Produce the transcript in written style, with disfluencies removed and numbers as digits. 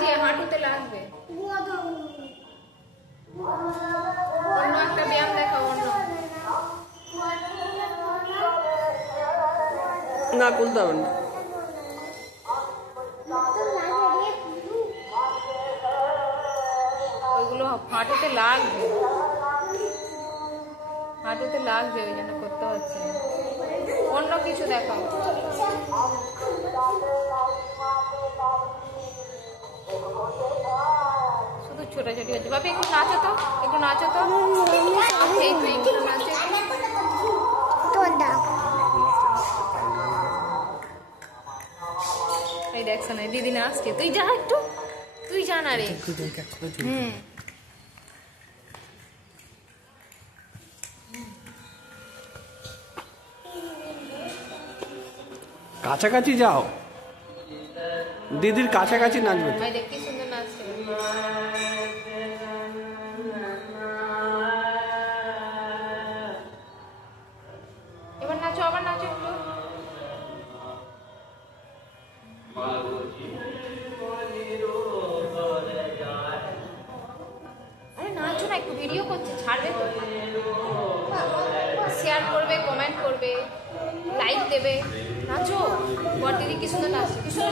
দিয়ে হাঁটুতে লাগবে। অন্য একটা ব্যায়াম দেখাও, অন্য। না খুলতে হবে না। ওইগুলো হাঁটুতে লাগবে, হাঁটুতে লাগবে, ওই জন্য করতে হচ্ছে। অন্য কিছু দেখাও। শুধু ছোটাছুটি হচ্ছে। বাবা একটু নাচো তো, একটু নাচো তো। এই দেখছো না, দিদি নাচছে। তুই যা একটু, তুই যা না রে। কাছাকাছি যাও, দিদির কাছাকাছি নাচবে। দেখ কি সুন্দর নাচছে। এবার নাচো, আবার নাচো একটু। আরে নাচো না, একটু ভিডিও করছে, ছাড়বে তো। শেয়ার করবে, কমেন্ট করবে, লাইক দেবে। নাচো। বড় দিদি কি সুন্দর নাচছে, কি সুন্দর।